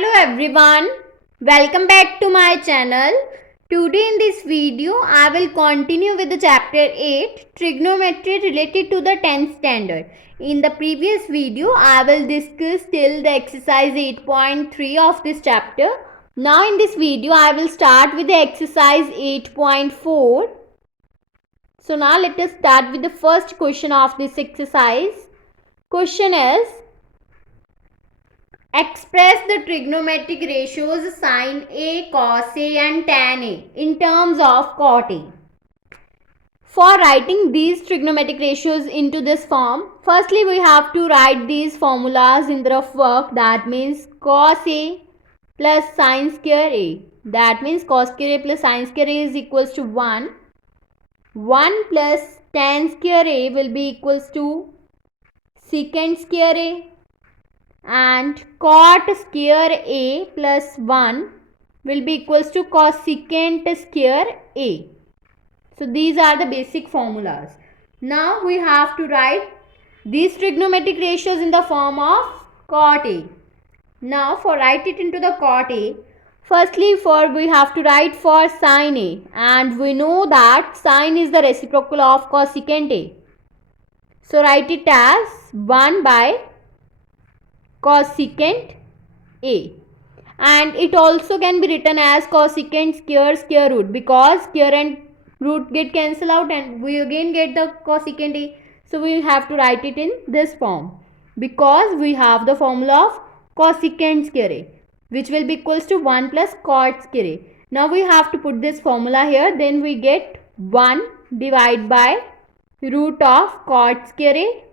Hello everyone, welcome back to my channel. Today in this video I will continue with the chapter 8 trigonometry related to the 10th standard. In the previous video I will discuss till the exercise 8.3 of this chapter. Now in this video I will start with the exercise 8.4. So now let us start with the first question of this exercise. Question is, express the trigonometric ratios sin A, cos A and tan A in terms of cot A. For writing these trigonometric ratios into this form, firstly we have to write these formulas in the rough work. That means cos A plus sin square A. That means cos square A plus sin square A is equals to 1. 1 plus tan square A will be equals to secant square A. And cot square A plus 1 will be equals to cosecant square A. So these are the basic formulas. Now we have to write these trigonometric ratios in the form of cot A. Now for write it into the cot A, firstly we have to write for sin A, and we know that sin is the reciprocal of cosecant A. So write it as 1 by cosecant A, and it also can be written as cosecant square root, because square and root get cancelled out and we again get the cosecant A. So we have to write it in this form because we have the formula of cosecant square A, which will be equals to 1 plus cot square A. Now we have to put this formula here, then we get 1 divided by root of cot square A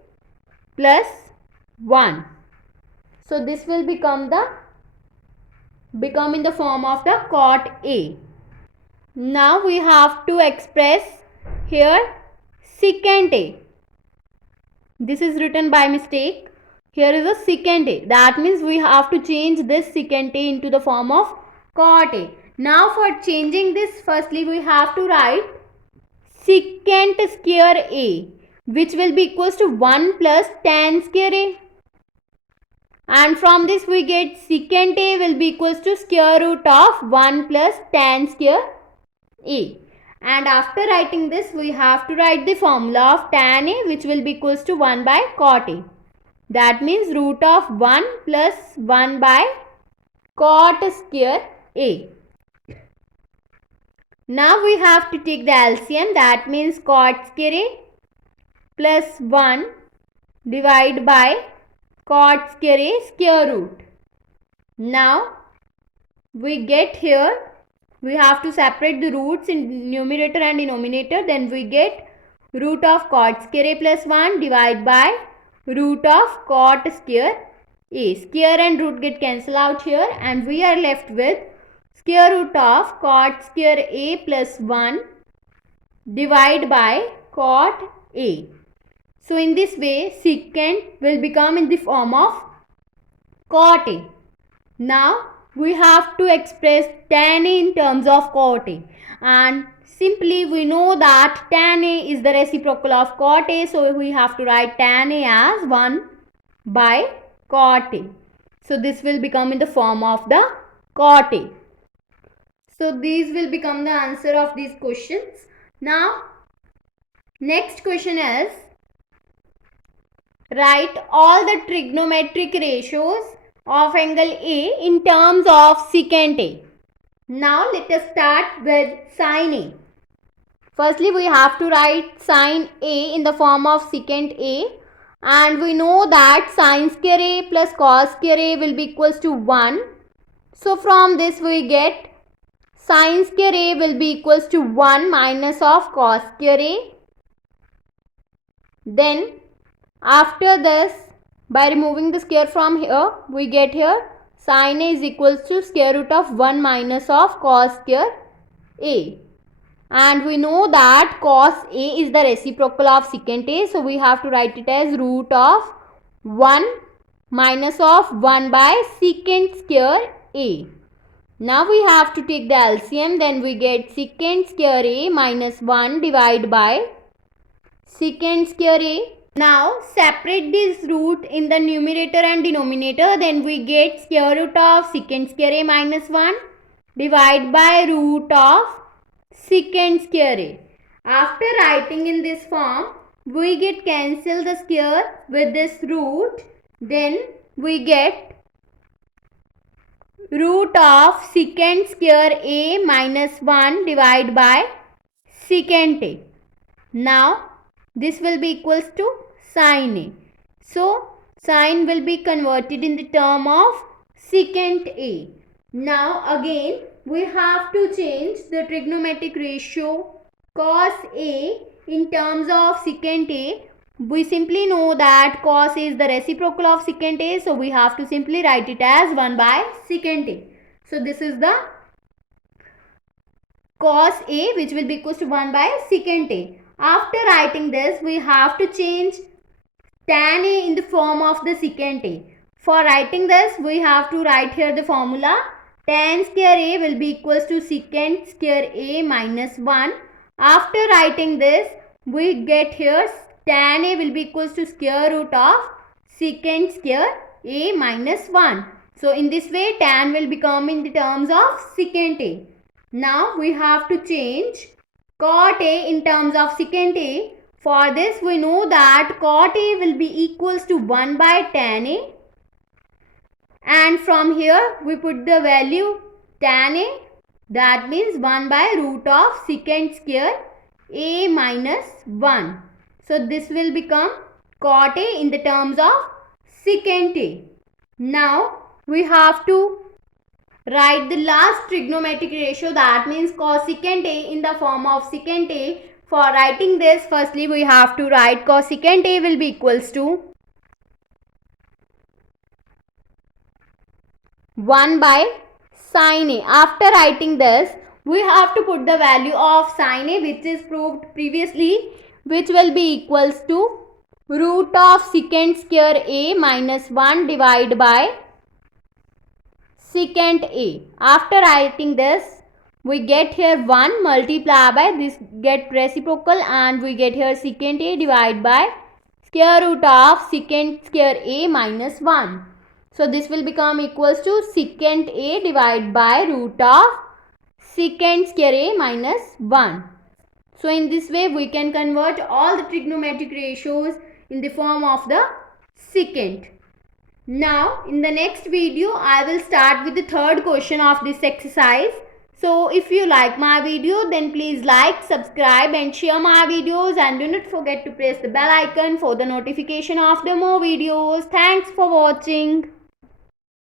plus 1. So this will become in the form of the cot A. Now we have to express here secant A. This is written by mistake. Here is a secant A. That means we have to change this secant A into the form of cot A. Now for changing this, firstly we have to write secant square A, which will be equals to 1 plus tan square A. And from this we get secant A will be equals to square root of 1 plus tan square A. And after writing this, we have to write the formula of tan A, which will be equals to 1 by cot A. That means root of 1 plus 1 by cot square A. Now we have to take the LCM. That means cot square A plus 1 divided by cot square A square root. Now we get here, we have to separate the roots in numerator and denominator. Then we get root of cot square A plus 1 divided by root of cot square A. Square and root get cancelled out here and we are left with square root of cot square A plus 1 divided by cot A. So in this way secant will become in the form of cot A. Now we have to express tan A in terms of cot A, and simply we know that tan A is the reciprocal of cot A, so we have to write tan A as 1 by cot A. So this will become in the form of the cot A. So these will become the answer of these questions. Now next question is, write all the trigonometric ratios of angle A in terms of secant A. Now let us start with sin A. Firstly we have to write sin A in the form of secant A, and we know that sin square A plus cos square A will be equals to 1. So from this we get sin square A will be equals to 1 minus of cos square A. Then after this, by removing the square from here, we get here sin A is equals to square root of 1 minus of cos square A. And we know that cos A is the reciprocal of secant A. So we have to write it as root of 1 minus of 1 by secant square A. Now we have to take the LCM. Then we get secant square A minus 1 divided by secant square A Now separate this root in the numerator and denominator. Then we get square root of secant square a minus 1 divided by root of secant square a. After writing in this form, we get cancel the square with this root. Then we get root of secant square a minus 1 divided by secant a. Now this will be equals to sin a. So sin will be converted in the term of secant a. Now again we have to change the trigonometric ratio cos a in terms of secant a. We simply know that cos is the reciprocal of secant a, so we have to simply write it as 1 by secant a. So this is the cos a, which will be equals to 1 by secant a. After writing this, we have to change tan a in the form of the secant a. For writing this, we have to write here the formula. Tan square a will be equals to secant square a minus 1. After writing this, we get here tan a will be equals to square root of secant square a minus 1. So in this way, tan will become in the terms of secant a. Now we have to change cot a in terms of secant a. For this we know that cot a will be equals to 1 by tan a, and from here we put the value tan a, that means 1 by root of secant square a minus 1. So this will become cot a in the terms of secant a. Now we have to write the last trigonometric ratio, that means cosecant a in the form of secant a. For writing this, firstly we have to write cosecant a will be equals to 1 by sin a. After writing this, we have to put the value of sin a, which is proved previously, which will be equals to root of secant square a minus 1 divided by secant a. After writing this, we get here 1 multiply by this, get reciprocal, and we get here secant a divided by square root of secant square a minus 1. So this will become equals to secant a divided by root of secant square a minus 1. So in this way we can convert all the trigonometric ratios in the form of the secant. Now in the next video I will start with the third question of this exercise. So if you like my video, then please like, subscribe and share my videos, and do not forget to press the bell icon for the notification of the more videos. Thanks for watching.